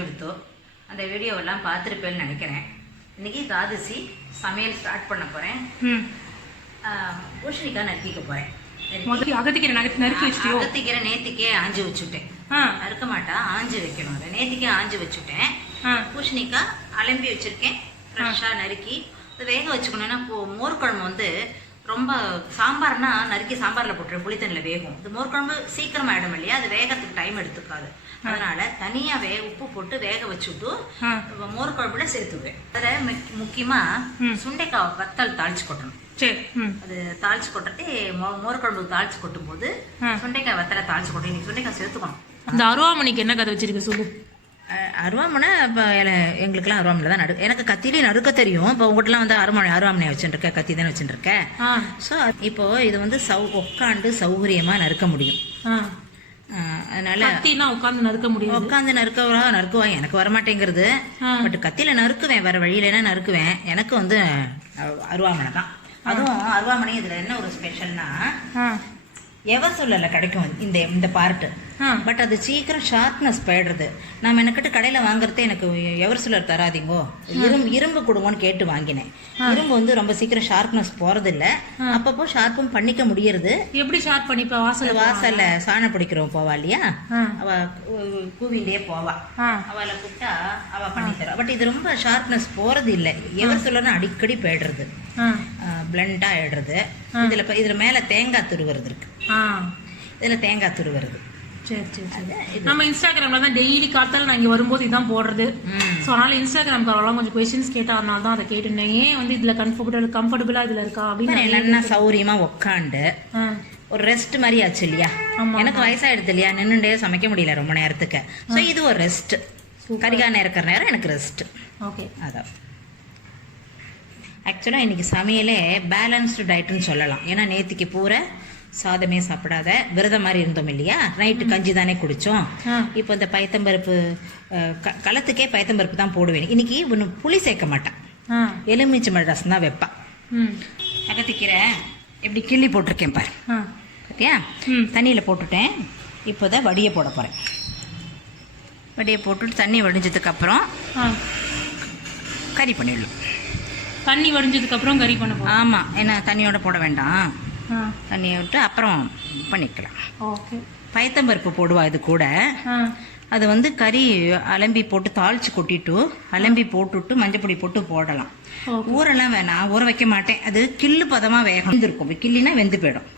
முடிஞ்சுடுத்தோ. அந்த வீடியோவெல்லாம் பார்த்துருப்பேன்னு நினைக்கிறேன். இன்னைக்கு தாதிசி சமையல் ஸ்டார்ட் பண்ண போகிறேன். பூசணிக்காய் நறுக்கிக்க போகிறேன். அகத்திக்கீரை நேத்திக்கே ஆஞ்சு வச்சுட்டேன். நறுக்க மாட்டா, ஆஞ்சு வைக்கணும். அதை நேத்திக்கே ஆஞ்சு வச்சுட்டேன். பூசணிக்காய் அலம்பி வச்சிருக்கேன். ஃப்ரெஷ்ஷாக நறுக்கி அதை வேக வச்சுக்கணும்னா மோர் குழம்பு வந்து ரொம்ப சாம்பார்னா நறுக்கி சாம்பாரில் போட்டுரு புளித்தண்ணில் வேகும். இது மோர் குழம்பு சீக்கிரமா ஆயிடும் இல்லையா, அது வேகத்துக்கு டைம் எடுத்துக்காது. அதனால தனியா உப்பு போட்டு வேக வச்சுட்டு மோர் குழம்புல சேர்த்துவேன். அதில் முக்கியமா சுண்டைக்காய் வத்தல் தாளிச்சு கொட்டணும். அது தாளிச்சு கொட்டது மோர் குழம்பு தாளிச்சு கொட்டும் போது சுண்டைக்காய் வத்தலை தாளிச்சு கொட்டும். இன்னைக்கு சுண்டைக்காய் சேர்த்துக்கணும். இந்த அருவாமணிக்கு என்ன கதை வச்சிருக்க சொல்லு. அருவாமனை இப்போ எங்களுக்குலாம் அருவாமனை தான் எனக்கு கத்திலே நறுக்க தெரியும். இப்போ உங்கள்கிட்டலாம் வந்து அருவாமனையை வச்சுருக்கேன், கத்தி தானே வச்சுருக்கேன். ஸோ இப்போ இது வந்து உட்காந்து சௌகரியமாக நறுக்க முடியும். அதனால உட்காந்து நறுக்க முடியும். உட்காந்து நறுக்குவாங்க. எனக்கு வரமாட்டேங்கிறது. பட் கத்தியில நறுக்குவேன், வேற வழியிலனா நறுக்குவேன். எனக்கு வந்து அருவாமனை தான். அதுவும் அருவாமனை இதுல என்ன ஒரு ஸ்பெஷல்னா எவர்சொல்ல கிடைக்கும் இந்த பார்ட்டு. பட் அது சீக்கிரம் ஷார்ப்னஸ் போயிடுறது. நம்ம எனக்கிட்ட கடையில வாங்குறதே எனக்கு எவர்சொல்லர் தராதிங்கோ, இரும்பு கொடுங்கன்னு கேட்டு வாங்கினேன். இரும்பு வந்து ரொம்ப சீக்கிரம் ஷார்ப்னஸ் போறது இல்ல. அப்பப்போ ஷார்ப்பும் பண்ணிக்க முடியறது. எப்படி ஷார்ப் பண்ணிப்ப? வாசல்ல சாண பிடிக்கிறோம் போவா இல்லையா, அவ கூவிண்டே போவா. அவளை கூப்பிட்டா அவ பண்ணி தரா. பட் இது ரொம்ப ஷார்ப்னஸ் போறது இல்லை. எவர்சொல்லர்னு அடிக்கடி போயிடுறது, பிளண்டா ஆயிடுறது. இதுல மேல தேங்காய் துருவுறது இருக்கு. இதுல தேங்காய் துருவுறது. நம்ம இன்ஸ்டாகிராம்ல தான் டெய்லி காத்தால நான் இங்க வரும்போது இதான் போடுறது. ஸோ அதனால இன்ஸ்டாகிராம்காரெல்லாம் கொஞ்சம் கொஸ்டின்ஸ் கேட்டா, அதனால தான் அதை கேட்டுனேன். ஏன் வந்து இதுல கம்ஃபர்டபுளா இதுல இருக்கா அப்படின்னு. இல்லைன்னா சௌரியமா உட்காந்து ஒரு ரெஸ்ட் மாதிரி ஆச்சு இல்லையா. எனக்கு வயசாயிடுது இல்லையா, நின்னுண்டே சமைக்க முடியல ரொம்ப நேரத்துக்கு. ஸோ இது ஒரு ரெஸ்ட். கரிகான இருக்கிற நேரம் எனக்கு ரெஸ்ட். ஓகே, அதான். ஆக்சுவலாக இன்றைக்கி சமையலே பேலன்ஸ்டு டயட்டுன்னு சொல்லலாம். ஏன்னா நேற்றுக்கு பூரா சாதமே சாப்பிடாத விரதம் மாதிரி இருந்தோம் இல்லையா. நைட்டு கஞ்சி தானே குடித்தோம். இப்போ இந்த பயத்தம்பருப்பு களத்துக்கே பயத்தம்பருப்பு தான் போடுவேன். இன்னைக்கு ஒன்று புளி சேர்க்க மாட்டேன், எலுமிச்சை மழை ரசம் தான் வைப்பேன். அகத்திக்கீரை எப்படி கிள்ளி போட்டிருக்கேன் பாரு, பார்த்தியா? தண்ணியில் போட்டுட்டேன். இப்போ தான் வடியை போட போகிறேன். வடியை போட்டுட்டு தண்ணி வடிஞ்சதுக்கப்புறம் கறி பண்ணிடலாம். தண்ணி வடிஞ்சதுக்கு அப்புறம் கறி பண்ண போறோம். ஆமா, ஏன்னா தண்ணியோட போட வேண்டாம். தண்ணியை விட்டு அப்புறம் பண்ணிக்கலாம். ஓகே. பயத்தம்பருப்பு போடுவா இது கூட. அது வந்து கறி அலம்பி போட்டு தாளிச்சு கொட்டிட்டு அலம்பி போட்டுட்டு மஞ்சப்பொடி போட்டு போடலாம். ஊரெல்லாம் வேணாம், ஊற வைக்க மாட்டேன். அது கிள்ளு பதமா வெந்திருக்கும். கிள்ளினா வெந்து போயிடும்.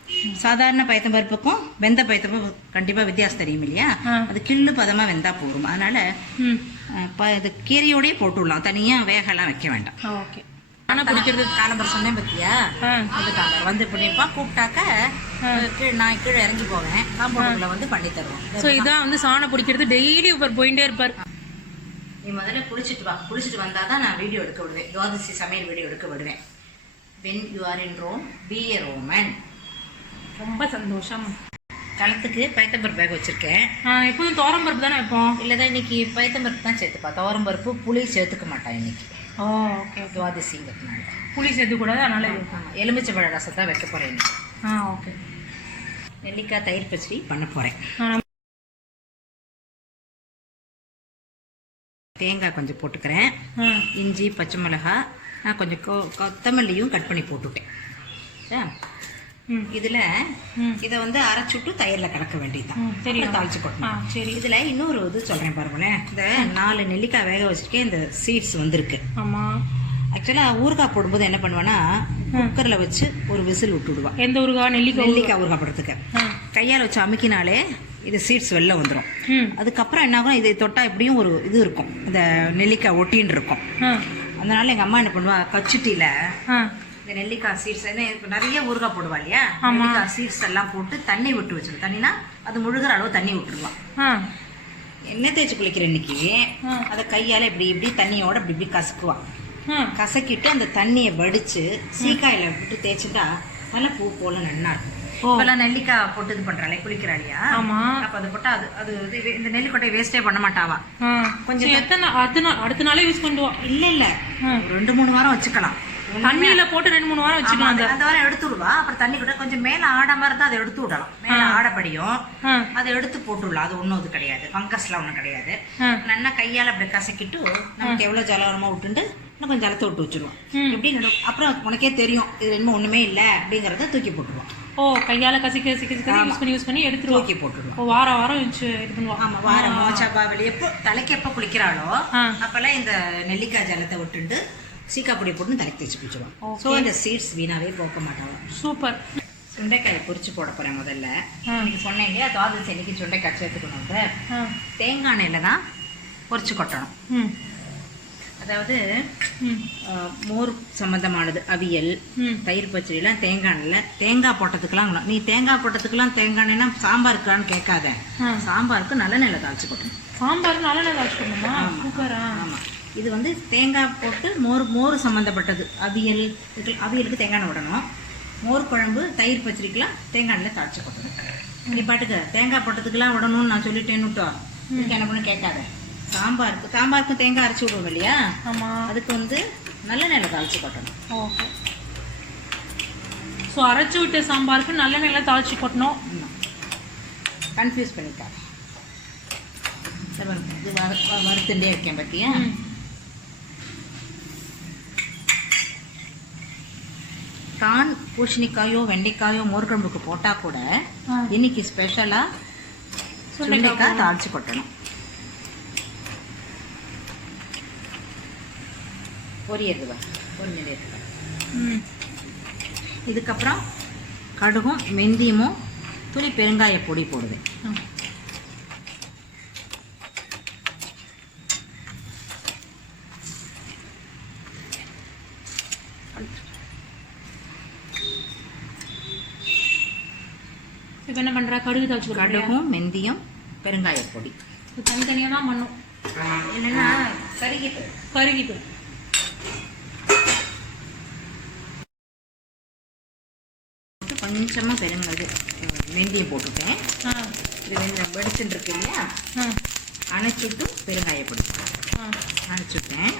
சாதாரண பயத்தம்பருப்புக்கும் வெந்த பயத்தம்பருப்பு கண்டிப்பா வித்தியாசம் தெரியும் இல்லையா. அது கிள்ளு பதமா வெந்தா போடும். அதனால இது கீரையோடய போட்டுடலாம், தனியா வேகலாம் வைக்க வேண்டாம். ஓகே. பிடிக்கிறது காலம்பரம் சொன்னேன் பத்தியா, வந்துட்டாங்க. வந்து பண்ணிப்பா கூப்பிட்டாக்க நான் கீழே இறங்கி போவேன். காம்பவுண்ட்ல வந்து பண்ணி தருவோம். ஸோ இதான் வந்து சாணம் பிடிக்கிறது. டெய்லி இவர் போயிட்டே இருப்பார். நீ முதல்ல குளிச்சுட்டு வா. குளிச்சுட்டு வந்தாதான் நான் வீடியோ எடுக்க விடுவேன். துவாதசி சமையல் வீடியோ எடுக்க விடுவேன். When you are in Rome, be a Roman. ரொம்ப சந்தோஷம். களத்துக்கு பயத்தம்பருப்பு பேக் வச்சிருக்கேன். எப்போதும் தோரம்பருப்பு தானே வைப்போம். இல்லைதான் இன்னைக்கு பயத்தம்பருப்பு தான் சேர்த்துப்பா. தோரம்பருப்பு புளி சேர்த்துக்க மாட்டான் இன்னைக்கு. ஓகே. துவாதசிங்கிறதுனால புளி சேர்த்துக்கூடாது. அதனால எலுமிச்சை பழ ரசம் தான் வைக்க போகிறேன். ஓகே. நெல்லிக்காய் தயிர் பச்சடி பண்ண போகிறேன். தேங்காய் கொஞ்சம் போட்டுக்கிறேன். இஞ்சி பச்சை மிளகாய் நான் கொஞ்சம் கொத்தமல்லியும் கட் பண்ணி போட்டுட்டேன். இதுல இதை வந்து அரைச்சுட்டு தயிர்ல கலக்க வேண்டியதுதான். தாளிச்சு கொட்டணும். சரி. இதுல இன்னொரு இது சொல்றேன் பாருங்களேன். இந்த 4 நெல்லிக்காய் வேக வச்சிருக்கேன். இந்த சீட்ஸ் வந்திருக்கு. ஆமா. ஆக்சுவலா ஊறுகாய் போடும்போது என்ன பண்ணுவேன்னா குக்கர்ல வச்சு ஒரு விசில் விட்டுடுவா. எந்த ஊறுகாய்? நெல்லிக்காய் ஊறுகாய் போடுறதுக்கு கையால வச்சு அமுக்கினாலே இது சீட்ஸ் வெளில வந்துடும். அதுக்கப்புறம் என்ன ஆகும், இதை தொட்டா எப்படியும் ஒரு இது இருக்கும், இந்த நெல்லிக்காய் ஒட்டின்னு இருக்கும். அதனால எங்க அம்மா என்ன பண்ணுவா, கச்சுட்டியில இந்த நெல்லிக்காய் சீட்ஸ் நிறைய ஊறுகாய் போடுவா இல்லையா, நெல்லிக்காய் சீட்ஸ் எல்லாம் போட்டு தண்ணி விட்டு வச்சிருவோம். தண்ணினா அது முழுகிற அளவு தண்ணி விட்டுருவான். எண்ணெய் தேய்ச்சி குளிக்கிற இன்னைக்கு அதை கையால இப்படி இப்படி தண்ணியோட இப்படி இப்படி கசக்குவா. கசக்கிட்டு அந்த தண்ணியை வடிச்சு சீக்காயில விட்டு தேய்ச்சிட்டா நல்லா பூ போல நன்னா இருக்கும். இப்பெல்லாம் நெல்லிக்காய் போட்டு இது பண்றாளே குளிக்கிறாளியா, அப்ப அது போட்டா அது இந்த நெல்லிக்கொட்டையை வேஸ்டே பண்ண மாட்டாவா. கொஞ்சம் அடுத்த நாளே யூஸ் பண்ணுவா. இல்ல 2-3 வாரம் வச்சுக்கலாம். தண்ணியில போட்டு 2-3 வாரம் வச்சுக்கலாம். அந்த வாரம் எடுத்து விடுவா. அப்புறம் தண்ணி கூட கொஞ்சம் மேல ஆடாம இருந்தா அதை எடுத்து விடலாம். மேல ஆடப்படியும் அதை எடுத்து போட்டு விடலாம். அது ஒண்ணும் இது கிடையாது, ஃபங்கஸ்லாம் ஒண்ணும் கிடையாது. நல்லா கையால அப்படி கசக்கிட்டு நமக்கு எவ்வளவு ஜலவரமா விட்டுண்டு இன்னும் கொஞ்சம் ஜலத்தை விட்டு வச்சிருவோம். எப்படி அப்புறம் உனக்கே தெரியும் இது என்ன ஒண்ணுமே இல்லை அப்படிங்கறத தூக்கி போட்டுருவோம். ஓ, கையால கசிக்க யூஸ் பண்ணி எடுத்து தூக்கி போட்டுருவோம். வாரம் இது பண்ணுவோம். ஆமா, வாரம் செவ்வாய் எப்போ தலைக்கு எப்போ குளிக்கிறாளோ அப்பெல்லாம் இந்த நெல்லிக்காய் ஜலத்தை விட்டுட்டு சீக்கா பொடி போட்டு தலைக்கு தேய்ச்சி குளிச்சிருவோம். ஸோ இந்த சீட்ஸ் வீணாவே போக்க மாட்டாங்க. சூப்பர். சுண்டைக்காயை பொரிச்சு போட போறேன். முதல்ல இன்னைக்கு சொன்னேன் இல்லையா, துவாதசி அன்னைக்கு சுண்டைக்காய் சேர்த்துக்கணும். தேங்காய் எண்ணெயில தான் பொரிச்சு கொட்டணும். அதாவது மோர் சம்பந்தமானது, அவியல், தயிர் பச்சடிலாம் தேங்காய் எண்ணெயில். தேங்காய் போட்டதுக்கெல்லாம் நீ தேங்காய் போட்டதுக்கெல்லாம் தேங்காய் எண்ணெய்னா சாம்பாருக்கான்னு கேட்காத. சாம்பாருக்கு நல்ல நெல்லை தாளிச்சு கொட்டணும். சாம்பாருக்கு நல்ல நெல்லை தாளிச்சு கொட்டணுமா? ஆமா. இது வந்து தேங்காய் போட்டு மோர் சம்மந்தப்பட்டது. அவியலுக்கு தேங்காய் எண்ணெய் விடணும். மோர் குழம்பு, தயிர் பச்சடிக்கெல்லாம் தேங்காய் எண்ணெயில் தாளிச்சு கொட்டணும். நீ பாட்டுக்கு தேங்காய் போட்டதுக்கெல்லாம் விடணும்னு நான் சொல்லிட்டேன்னு விட்டோம், என்ன பண்ணு கேட்காத. சாம்பாருக்கும் தேங்காய் அரைச்சி விடுவோம் இல்லையா, அதுக்கு வந்து நல்ல நெல்லை தாளிச்சு கொட்டணும். ஓகே. ஸோ அரைச்சி விட்ட சாம்பாருக்கு நல்ல நெல்லை தாளிச்சு கொட்டணும். கன்ஃபியூஸ் பண்ணிக்காத. இது வறுத்துட்டே இருக்கேன் பத்தியா. கான் பூசணிக்காயோ வெண்டைக்காயோ மோர்குழம்புக்கு போட்டா கூட இன்னைக்கு ஸ்பெஷலா சுண்டைக்காய் தாளிச்சு கொட்டணும். பொரியது. இதுக்கப்புறம் கடுகும் வெந்தயமும் துளி பெருங்காய பொடி போடுவேன். இப்போ என்ன பண்ணுறா? கடுகு தாளிச்சு. கடுகும் வெந்தயம் பெருங்காய பொடி தனித்தனியாக தான் பண்ணும். என்னன்னா கருகிட்டு கொஞ்சமாக வெந்தயம் போட்டுட்டேன். இது வெந்தயம் வெடிச்சுட்டு இருக்கு இல்லையா, அணைச்சிட்டு பெருங்காய பொடி அணைச்சிட்டேன்.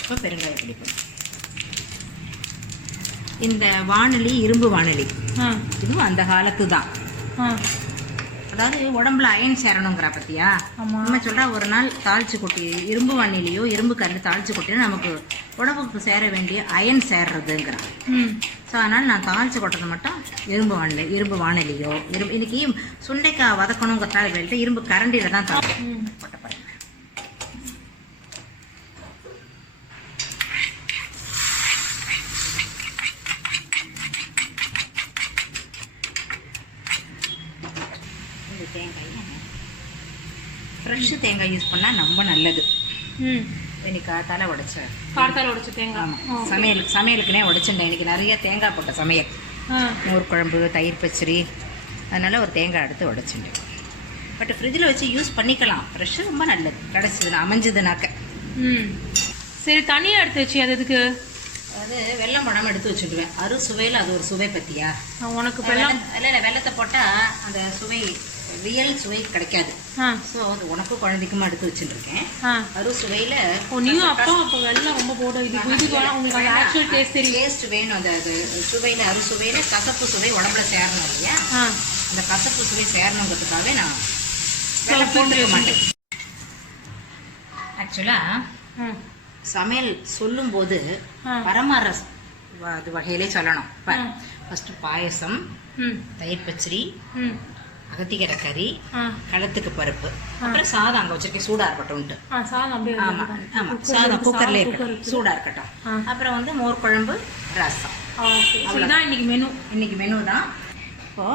இப்போ பெருங்காய பொடி போட்டேன். இந்த வானொலி இரும்பு வானொலி, இதுவும் அந்த காலத்து தான். அதாவது உடம்புல அயன் சேரணுங்கிற பத்தியா நம்ம சொல்றா. ஒரு நாள் தாளிச்சு கொட்டி இரும்பு வானிலையோ இரும்பு கரண்டு தாளிச்சு கொட்டினா நமக்கு உடம்புக்கு சேர வேண்டிய அயன் சேர்றதுங்கிறான். ஸோ அதனால் நான் தாளிச்சு கொட்டது மட்டும் இரும்பு வானிலையோ இன்னைக்கு சுண்டைக்காய் வதக்கணுங்கிறதால வெளியிட்டு இரும்பு கரண்டியில தான் கொட்டப்படுறேன். ஃப்ரெஷ்ஷு தேங்காய் யூஸ் பண்ணால் ரொம்ப நல்லது. இன்னைக்கு காத்தால உடைச்ச தேங்காய் சமையலுக்குனே உடைச்சிட்டேன். இன்னைக்கு நிறைய தேங்காய் போட்ட சமையல், மோர் குழம்பு, தயிர் பச்சடி, அதனால ஒரு தேங்காய் எடுத்து உடைச்சிட்டேன். பட் ஃப்ரிட்ஜில் வச்சு யூஸ் பண்ணிக்கலாம். ஃப்ரெஷ்ஷு ரொம்ப நல்லது. கிடச்சிதுன்னா அமைஞ்சதுனாக்க. சரி, தனியாக எடுத்து வச்சு அது எதுக்கு? அது வெல்லம் போடாமல் எடுத்து வச்சுடுவேன். சுவையில் அது ஒரு சுவை பற்றியா? உனக்கு வெல்லம் இல்லை, வெல்லத்தை போட்டால் அந்த சுவை ரியல் சுவை கிடைக்காது. ஸோ அது உனக்கும் குழந்தைக்குமா எடுத்து வச்சுருக்கேன். சுவையில் வெல்லம் ரொம்ப போட்டு டேஸ்ட் வேணும். அந்த சுவையில் சுவையில் கசப்பு சுவை உடம்புல சேரணும் இல்லையா, அந்த கசப்பு சுவை சேரணுங்கிறதுக்காகவே நான் வெல்லம் போட்டுக்க மாட்டேன். ஆக்சுவலாக சமையல் சொல்லும்போது பரமாற வகையிலே சொல்லணும். ஃபஸ்ட்டு பாயசம், தயிர் பச்சடி, அகத்திக்கரை கறி, களத்துக்கு பருப்பு, அப்புறம் சாதம் அங்கே வச்சிருக்கேன் சூடா இருக்கட்டும். ஆமாம், சாதம் குக்கர்ல இருக்கட்டும், சூடா இருக்கட்டும். அப்புறம் வந்து மோர் குழம்பு, ரசம். இன்னைக்கு மெனு தான். இப்போ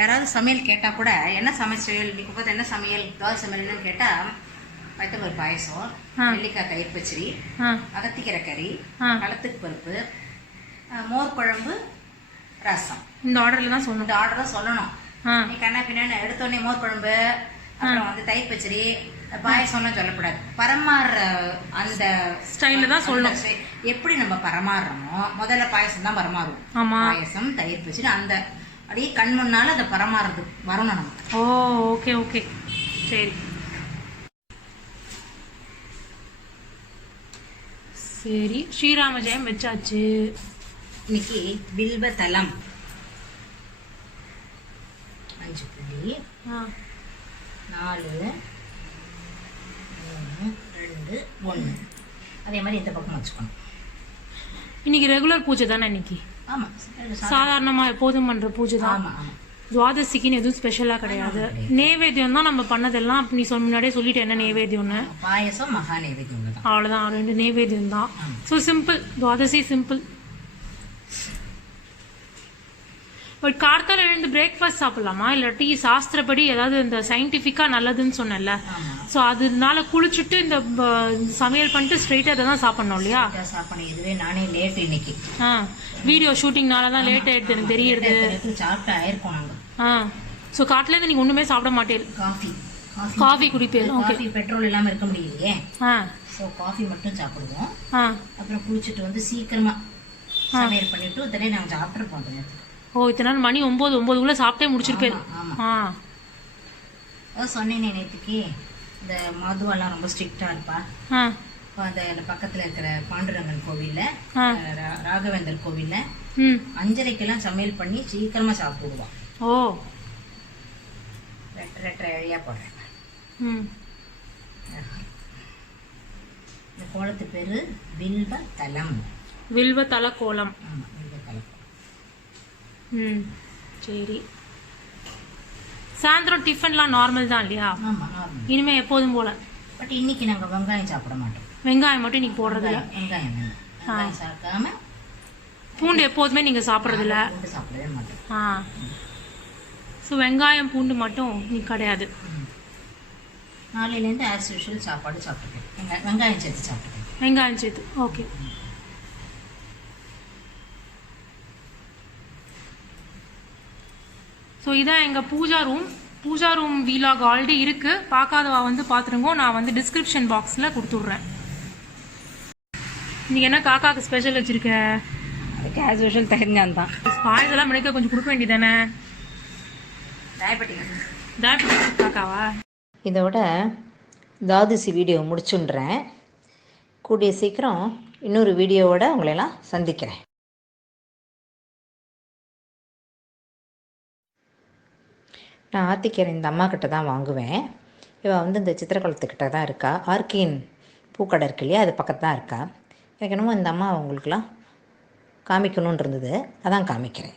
யாராவது சமையல் கேட்டா கூட என்ன சமைச்சல் இன்னைக்கு பார்த்து என்ன சமையல் தோசை சமையல்னு கேட்டா, பைத்தம்பருப்பு பாயசம், நெல்லிக்காய் தயிர் பச்சடி, அகத்திக்கரை கறி, களத்துக்கு பருப்பு, மோர் குழம்பு, ரசம். இந்த ஆர்டர்ல தான் சொல்லணும். இந்த ஆர்டர் தான் சொல்லணும். நீ கண்ணா பின்னாடி எடுத்தோடனே மோர் குழம்பு, அப்புறம் வந்து தயிர் பச்சடி, பாயசம்லாம் சொல்லக்கூடாது. பரமாறுற அந்த ஸ்டைல தான் சொல்லணும். எப்படி நம்ம பரமாறுறோமோ முதல்ல பாயசம் தான் பரமாறுவோம். பாயசம், தயிர் பச்சடி, அந்த அப்படியே கண் முன்னால அதை பரமாறுறது வரணும் நமக்கு. ஓ, ஓகே ஓகே, சரி. சரி, ஸ்ரீராம ஜெயம் வச்சாச்சு. இன்னைக்கு வில்வ தலம் 5 புள்ளி 4 3 2 1. அதே மாதிரி இந்த பக்கம் வச்சுக்கணும். இன்னைக்கு ரெகுலர் பூஜை தானே? இன்னைக்கு ஆமாம், சாதாரணமா எப்போதும் பண்ற பூஜை தான். ஆமாம் ஆமாம். துவாதசிக்குன்னு எதுவும் ஸ்பெஷலா கிடையாது. நைவேத்தியம் தான் நம்ம பண்ணதெல்லாம். நீ முன்னாடியே சொல்லிட்டு என்ன நைவேத்தியம்னு. பாயசம் மகா நைவேத்தியம் தான். அவ்வளோதான், 2 நைவேத்தியம் தான். So simple, Dwadashi simple. But கார்த்தால எழுந்து பிரேக்ஃபாஸ்ட் சாப்பிடலாமா, இல்லாட்டி சாஸ்திரப்படி ஏதாவது இந்த சயின்டிஃபிக்காக நல்லதுன்னு சொன்னேன்ல, ஸோ அதனால குளிச்சுட்டு இந்த சமையல் பண்ணிட்டு ஸ்ட்ரெயிட்டாக அதை தான் சாப்பிடணும் இல்லையா? சாப்பிடணும். இதுவே நானே லேட் இன்னைக்கு. வீடியோ ஷூட்டிங்னால தான் லேட் ஆயிடுது எனக்கு தெரியுது. சாப்பிட்டு ஆயிருக்கோம் நாங்கள். ஸோ காட்டிலேருந்து நீங்கள் ஒன்றுமே சாப்பிட மாட்டேன். காஃபி குடிப்பேன். ஓகே, பெட்ரோல் இல்லாமல் இருக்க முடியலையே. ஸோ காஃபி மட்டும் சாப்பிடுவோம். அப்புறம் குளிச்சுட்டு வந்து சீக்கிரமா சமையல் பண்ணிட்டு உடனே நாங்கள் சாப்பிட்ருப்போம். ஓ, இத்தனை நாள் மணி 9 சாப்பிட்டே முடிச்சிருப்பேன். சொன்னேனே நேற்றுக்கு, இந்த மதுவெல்லாம் ரொம்ப ஸ்ட்ரிக்டா இருப்பா. அந்த பக்கத்துல இருக்கிற பாண்டுரங்கன் கோவில்ல, ராகவேந்தர் கோவில்ல 5:30க்கெல்லாம் சமையல் பண்ணி சீக்கிரமா சாப்பிடுவான். ஓ, ரெட்டரை வழியா போடுறேன். இந்த கோலத்து பேரு வில்வ தலம். வில்வ தல கோலம். ஆமா, வில்வ தலம். சரி. சாயந்தரம் டிஃபன்லாம் நார்மல் தான் இல்லையா? ஆமா, நார்மல். இனிமே எப்போதும் போல. பட் இன்னைக்கு நாங்க வெங்காயம் சாப்பிட மாட்டோம். வெங்காயம் மட்டும் இன்னைக்கு போடுறது இல்ல. வெங்காயம் சாப்பிடாம பூண்டு எப்போதுமே நீங்க சாப்பிட்றது இல்ல. பூண்டு சாப்பிடவே மாட்டோம். ஸோ வெங்காயம் பூண்டு மட்டும் நீ கிடையாது. நாளையிலேருந்து ஆஸ் யூஷுவல் சாப்பாடு சாப்பிட்டுக்கேன். வெங்காயம் சேர்த்து சாப்பிட்டுக்கேன். வெங்காயம் சேர்த்து. ஓகே. ஸோ இதான் எங்கள் பூஜா ரூம் வீலாக் ஆல்ரெடி இருக்குது. பார்க்காதவா வந்து பார்த்துருங்கோ. நான் வந்து டிஸ்கிரிப்ஷன் பாக்ஸில் கொடுத்துட்றேன். இன்றைக்கி என்ன காக்காவுக்கு ஸ்பெஷல் வச்சுருக்க? அதுக்கு ஆஸ் யூஷுவல் தெரிஞ்சான் தான். பாயசெல்லாம் மணிக்க கொஞ்சம் கொடுக்க வேண்டியதானே? டயபெட்டிக் காக்காவா? இதோட துவாதசி வீடியோ முடிச்சுன்றேன். கூடிய சீக்கிரம் இன்னொரு வீடியோவோட உங்களையெல்லாம் சந்திக்கிறேன். நான் ஆத்திக்கீரை இந்த அம்மா கிட்ட தான் வாங்குவேன். இவள் வந்து இந்த சித்திரக்குளத்துக்கிட்ட தான் இருக்கா. ஆர்கின் பூக்கடை இருக்கு இல்லையா, அது பக்கத்து தான் இருக்கா. எனக்கு என்னமோ இந்த அம்மா அவங்களுக்குலாம் காமிக்கணுன்னு இருந்தது, அதான் காமிக்கிறேன்.